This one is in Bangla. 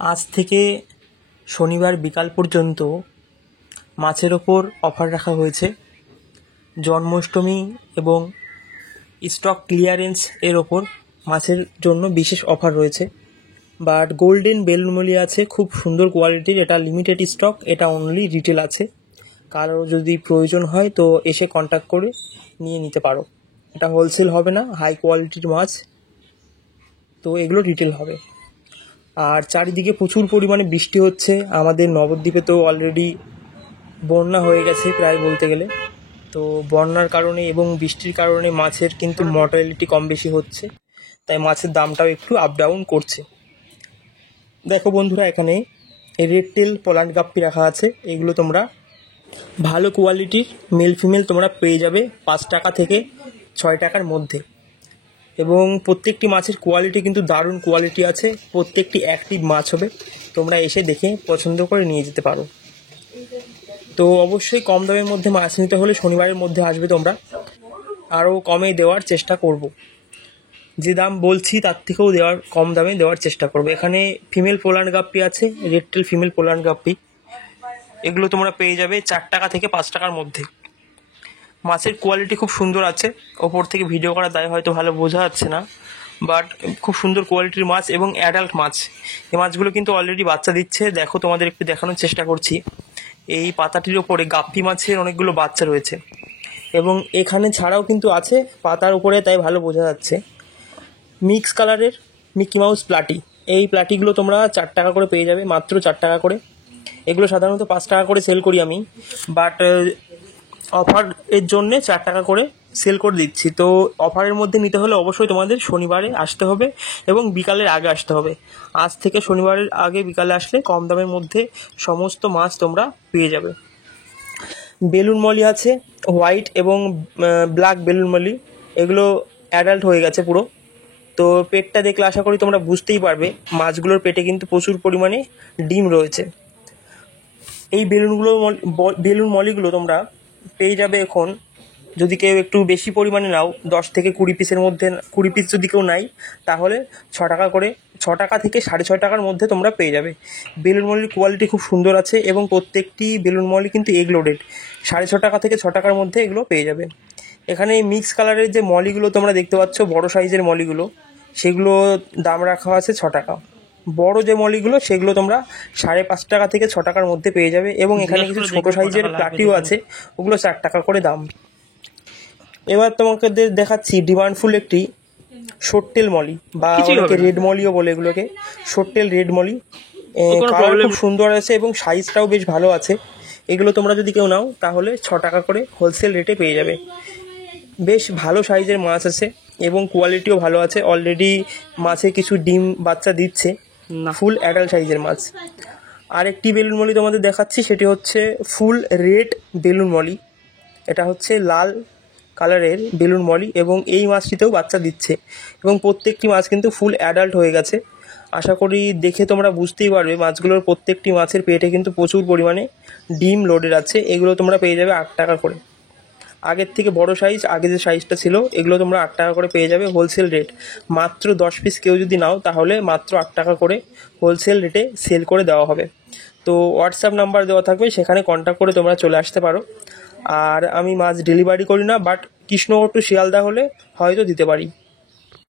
আজ থেকে শনিবার বিকাল পর্যন্ত মাছের ওপর অফার রাখা হয়েছে। জন্মাষ্টমী এবং স্টক ক্লিয়ারেন্স এর ওপর মাছের জন্য বিশেষ অফার রয়েছে। বাট গোল্ডেন বেলুনমলি আছে, খুব সুন্দর কোয়ালিটির, এটা লিমিটেড স্টক, এটা অনলি রিটেল আছে। কারো যদি প্রয়োজন হয় তো এসে কন্ট্যাক্ট করে নিয়ে নিতে পারো। এটা হোলসেল হবে না, হাই কোয়ালিটির মাছ, তো এগুলো রিটেল হবে। আর চারিদিকে প্রচুর পরিমাণে বৃষ্টি হচ্ছে। আমাদের নবদ্বীপে তো অলরেডি বন্যা হয়ে গেছে প্রায় বলতে গেলে। তো বন্যার কারণে এবং বৃষ্টির কারণে মাছের কিন্তু মর্টালিটি কম বেশি হচ্ছে, তাই মাছের দামটাও একটু আপ ডাউন করছে। দেখো বন্ধুরা, এখানে রেড টেল পোল্যান্ড গাপ্পি রাখা আছে। এগুলো তোমরা ভালো কোয়ালিটির মেল ফিমেল তোমরা পেয়ে যাবে 5 টাকা থেকে 6 টাকার মধ্যে। এবং প্রত্যেকটি মাছের কোয়ালিটি কিন্তু দারুণ কোয়ালিটি আছে, প্রত্যেকটি অ্যাক্টিভ মাছ হবে। তোমরা এসে দেখে পছন্দ করে নিয়ে যেতে পারো। তো অবশ্যই কম দামের মধ্যে মাছ নিতে হলে শনিবারের মধ্যে আসবে তোমরা, আরও কমে দেওয়ার চেষ্টা করব। যে দাম বলছি তার থেকেও কম দামে দেওয়ার চেষ্টা করব। এখানে ফিমেল পোল্যান্ড গাপ্পি আছে, রেড টেল ফিমেল পোল্যান্ড গাপ্পি। এগুলো তোমরা পেয়ে যাবে 4 টাকা থেকে 5 টাকার মধ্যে। মাছের কোয়ালিটি খুব সুন্দর আছে, ওপর থেকে ভিডিও করা দায় হয়তো ভালো বোঝা যাচ্ছে না, বাট খুব সুন্দর কোয়ালিটির মাছ এবং অ্যাডাল্ট মাছ। এই মাছগুলো কিন্তু অলরেডি বাচ্চা দিচ্ছে। দেখো, তোমাদের একটু দেখানোর চেষ্টা করছি। এই পাতাটির ওপরে গাপ্পি মাছের অনেকগুলো বাচ্চা রয়েছে এবং এখানে ছাড়াও কিন্তু আছে পাতার উপরে, তাই ভালো বোঝা যাচ্ছে। মিক্স কালারের মিকি মাউস প্লাটি, এই প্লাটিগুলো তোমরা 4 টাকা করে পেয়ে যাবে, মাত্র 4 টাকা করে। এগুলো সাধারণত 5 টাকা করে সেল করি আমি, বাট অফার এর জন্যে 4 টাকা করে সেল করে দিচ্ছি। তো অফারের মধ্যে নিতে হলে অবশ্যই তোমাদের শনিবারে আসতে হবে এবং বিকালের আগে আসতে হবে। আজ থেকে শনিবারের আগে বিকালে আসলে কম দামের মধ্যে সমস্ত মাছ তোমরা পেয়ে যাবে। বেলুন মলি আছে, হোয়াইট এবং ব্ল্যাক বেলুন মলি। এগুলো অ্যাডাল্ট হয়ে গেছে পুরো। তো পেটটা দেখলে আশা করি তোমরা বুঝতেই পারবে মাছগুলোর পেটে কিন্তু প্রচুর পরিমাণে ডিম রয়েছে। এই বেলুন মলিগুলো তোমরা পেয়ে যাবে এখন, যদি কেউ একটু বেশি পরিমাণে নাও, 10 থেকে 20 পিসের মধ্যে, 20 পিস যদি কেউ নাই তাহলে 6 টাকা করে, 6 টাকা থেকে 6.5 টাকার মধ্যে তোমরা পেয়ে যাবে। বেলুন মলির কোয়ালিটি খুব সুন্দর আছে এবং প্রত্যেকটি বেলুন মলি কিন্তু এগ লোডেড। 6.5 টাকা থেকে 6 টাকার মধ্যে এগুলো পেয়ে যাবে। এখানে মিক্স কালারের যে মলিগুলো তোমরা দেখতে পাচ্ছ, বড় সাইজের মলিগুলো, সেগুলো দাম রাখা আছে 6 টাকা। বড় যে মলিগুলো সেগুলো তোমরা 5.5 টাকা থেকে 6 টাকার মধ্যে পেয়ে যাবে। এবং এখানে কিছু ছোটো সাইজের প্লাটিও আছে, ওগুলো 4 টাকা করে দাম। এবার তোমাকে দেখাচ্ছি ডিমান্ডফুল একটি শর্টেল মলি, বা অনেকে রেড মলিও বলে এগুলোকে। শর্টেল রেড মলি, কালার খুব সুন্দর আছে এবং সাইজটাও বেশ ভালো আছে। এগুলো তোমরা যদি কেউ নাও তাহলে 6 টাকা করে হোলসেল রেটে পেয়ে যাবে। বেশ ভালো সাইজের মাছ আছে এবং কোয়ালিটিও ভালো আছে। অলরেডি মাছে কিছু ডিম বাচ্চা দিচ্ছে, ফুল অ্যাডাল্ট সাইজের মাছ। আরেকটি বেলুন মলি তোমাদের দেখাচ্ছি, সেটি হচ্ছে ফুল রেড বেলুন মলি। এটা হচ্ছে লাল কালারের বেলুন মলি এবং এই মাছটিতেও বাচ্চা দিচ্ছে এবং প্রত্যেকটি মাছ কিন্তু ফুল অ্যাডাল্ট হয়ে গেছে। আশা করি দেখে তোমরা বুঝতেই পারবে মাছগুলোর প্রত্যেকটি মাছের পেটে কিন্তু প্রচুর পরিমাণে ডিম লোডেড আছে। এগুলো তোমরা পেয়ে যাবে 8 টাকা করে। আগের থেকে বড় সাইজ, আগে যে সাইজটা ছিল, এগুলো তোমরা 8 টাকা করে পেয়ে যাবে হোলসেল রেট। মাত্র 10 পিস কেউ যদি নাও তাহলে মাত্র 8 টাকা করে হোলসেল রেটে সেল করে দেওয়া হবে। তো হোয়াটসঅ্যাপ নাম্বার দেওয়া থাকবে, সেখানে কন্ট্যাক্ট করে তোমরা চলে আসতে পারো। আর আমি মাছ ডেলিভারি করি না, বাট কৃষ্ণনগর টু শিয়ালদা হলে হয়তো দিতে পারি।